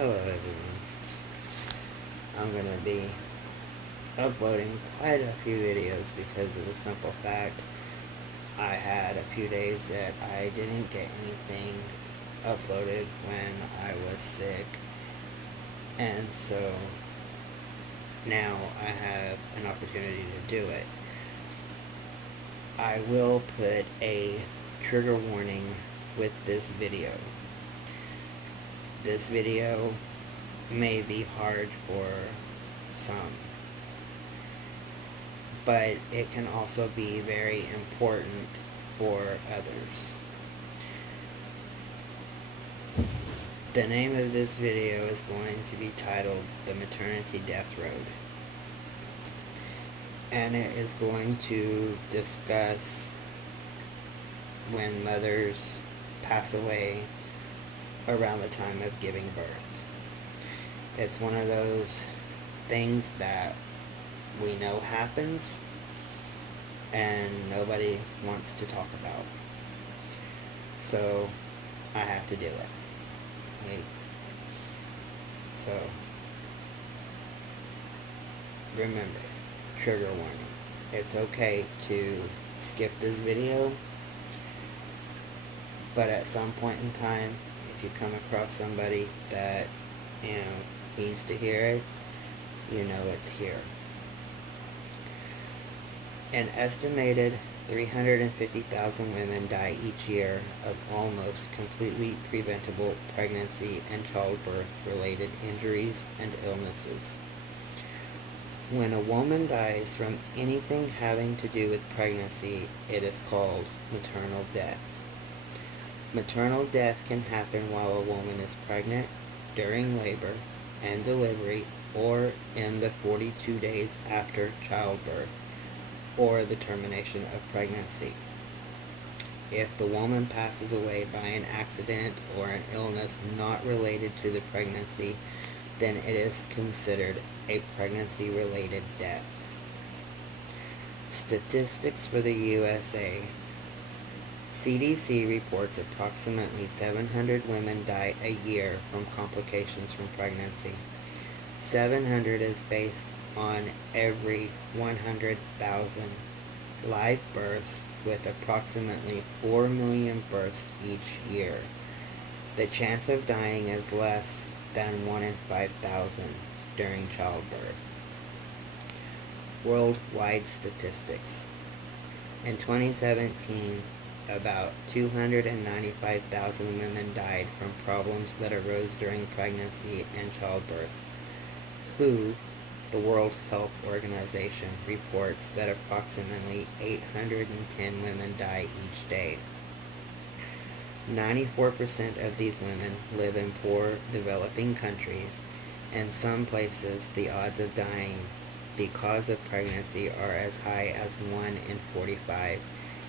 Hello everyone. I'm going to be uploading quite a few videos because of the simple fact I had a few days that I didn't get anything uploaded when I was sick, and so now I have an opportunity to do it. I will put a trigger warning with this video. This video may be hard for some, but it can also be very important for others. The name of this video is going to be titled The Maternity Death Road, and it is going to discuss when mothers pass away around the time of giving birth. It's one of those things that we know happens and nobody wants to talk about. So I have to do it. Okay. So remember, trigger warning. It's okay to skip this video, but at some point in time, if you come across somebody that needs to hear it, it's here. An estimated 350,000 women die each year of almost completely preventable pregnancy and childbirth related injuries and illnesses. When a woman dies from anything having to do with pregnancy, it is called maternal death. Maternal death can happen while a woman is pregnant, during labor and delivery, or in the 42 days after childbirth or the termination of pregnancy. If the woman passes away by an accident or an illness not related to the pregnancy, then it is considered a pregnancy-related death. Statistics for the USA. CDC reports approximately 700 women die a year from complications from pregnancy. 700 is based on every 100,000 live births, with approximately 4 million births each year. The chance of dying is less than 1 in 5,000 during childbirth. Worldwide statistics. In 2017, about 295,000 women died from problems that arose during pregnancy and childbirth. WHO, the World Health Organization, reports that approximately 810 women die each day. 94% of these women live in poor, developing countries. In some places, the odds of dying because of pregnancy are as high as 1 in 45,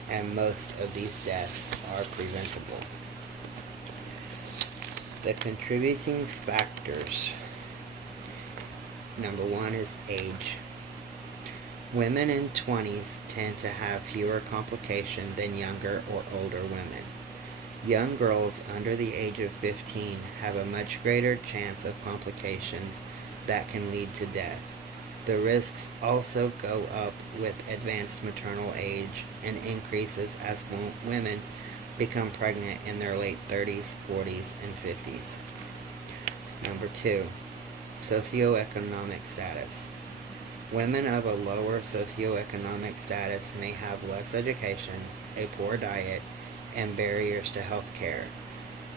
and most of these deaths are preventable. The contributing factors. Number 1 is age. Women in 20s tend to have fewer complications than younger or older women. Young girls under the age of 15 have a much greater chance of complications that can lead to death. The risks also go up with advanced maternal age and increases as women become pregnant in their late 30s, 40s, and 50s. Number 2, socioeconomic status. Women of a lower socioeconomic status may have less education, a poor diet, and barriers to health care.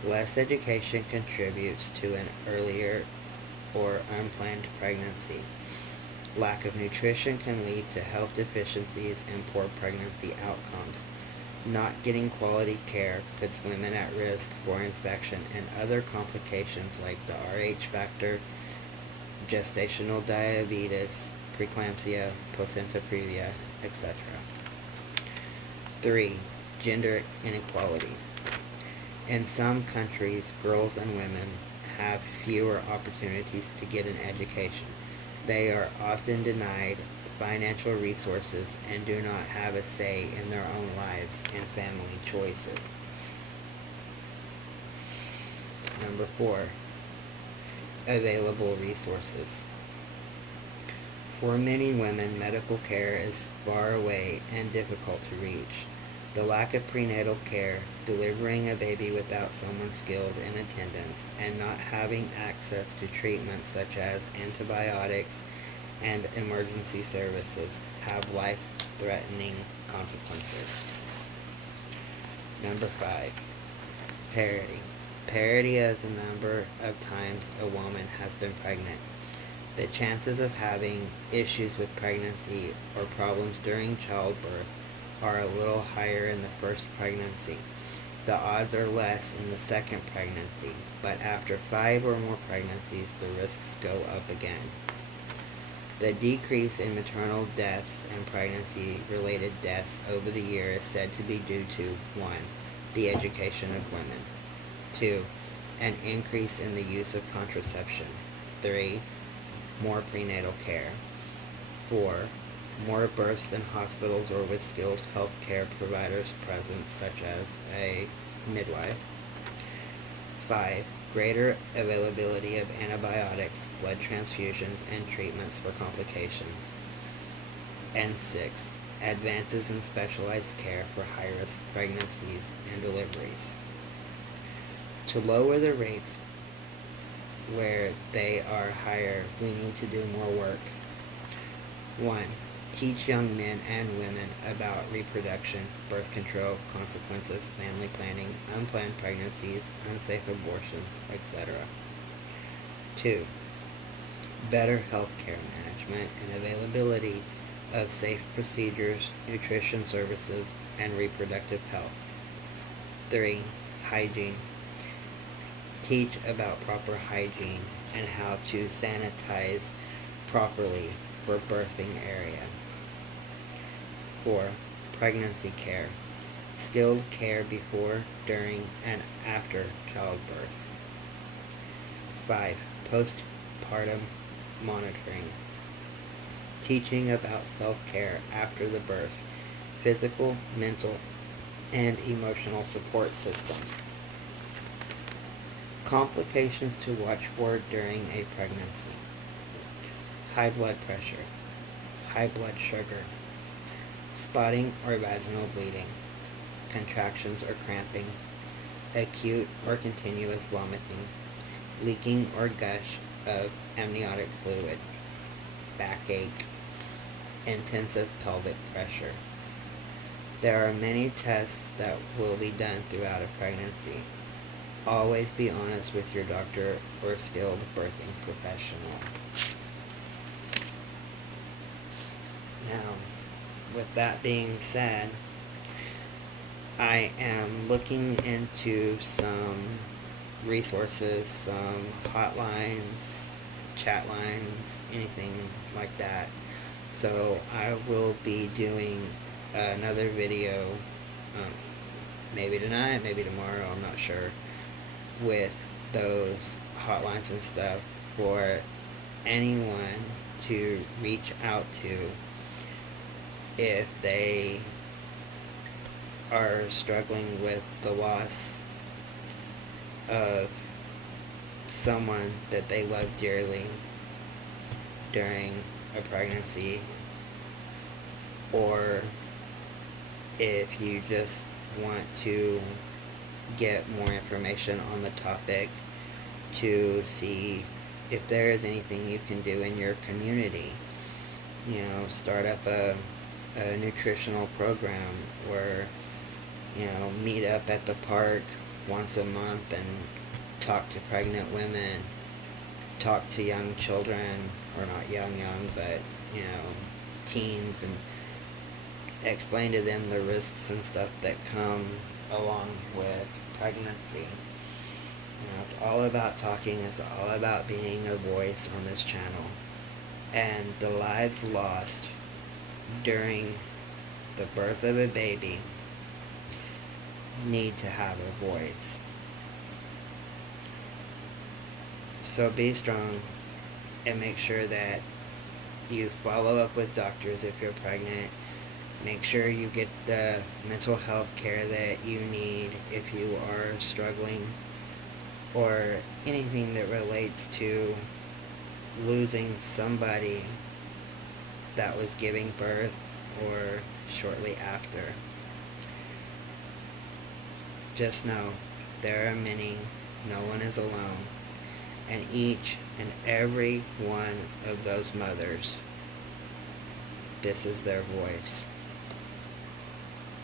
Less education contributes to an earlier or unplanned pregnancy. Lack of nutrition can lead to health deficiencies and poor pregnancy outcomes. Not getting quality care puts women at risk for infection and other complications like the Rh factor, gestational diabetes, preeclampsia, placenta previa, etc. 3. Gender inequality. In some countries, girls and women have fewer opportunities to get an education. They are often denied financial resources and do not have a say in their own lives and family choices. Number 4, available resources. For many women, medical care is far away and difficult to reach. The lack of prenatal care, delivering a baby without someone skilled in attendance, and not having access to treatments such as antibiotics and emergency services have life-threatening consequences. Number 5, parity. Parity is the number of times a woman has been pregnant. The chances of having issues with pregnancy or problems during childbirth are a little higher in the first pregnancy. The odds are less in the second pregnancy, but after 5 or more pregnancies, the risks go up again. The decrease in maternal deaths and pregnancy-related deaths over the year is said to be due to 1. The education of women. 2. An increase in the use of contraception. 3. More prenatal care. 4. More births in hospitals or with skilled healthcare providers present, such as a midwife. 5. Greater availability of antibiotics, blood transfusions, and treatments for complications. And 6. Advances in specialized care for high-risk pregnancies and deliveries. To lower the rates where they are higher, we need to do more work. 1. Teach young men and women about reproduction, birth control, consequences, family planning, unplanned pregnancies, unsafe abortions, etc. 2. Better healthcare management and availability of safe procedures, nutrition services, and reproductive health. 3. Hygiene. Teach about proper hygiene and how to sanitize properly for birthing area. 4. Pregnancy care. Skilled care before, during, and after childbirth. 5. Postpartum monitoring. Teaching about self-care after the birth, physical, mental, and emotional support systems. Complications to watch for during a pregnancy. High blood pressure, high blood sugar, spotting or vaginal bleeding, contractions or cramping, acute or continuous vomiting, leaking or gush of amniotic fluid, backache, intensive pelvic pressure. There are many tests that will be done throughout a pregnancy. Always be honest with your doctor or skilled birthing professional. Now, with that being said, I am looking into some resources, some hotlines, chat lines, anything like that. So I will be doing another video, maybe tonight, maybe tomorrow, I'm not sure, with those hotlines and stuff for anyone to reach out to if they are struggling with the loss of someone that they love dearly during a pregnancy, or if you just want to get more information on the topic to see if there is anything you can do in your community. You know, start up a nutritional program, or, you know, meet up at the park once a month and talk to pregnant women, talk to young children, or not young, but, you know, teens, and explain to them the risks and stuff that come along with pregnancy. You know, it's all about talking, it's all about being a voice on this channel. And the lives lost during the birth of a baby need to have a voice. So be strong and make sure that you follow up with doctors if you're pregnant. Make sure you get the mental health care that you need if you are struggling or anything that relates to losing somebody that was giving birth or shortly after. Just know there are many, no one is alone, and each and every one of those mothers, this is their voice.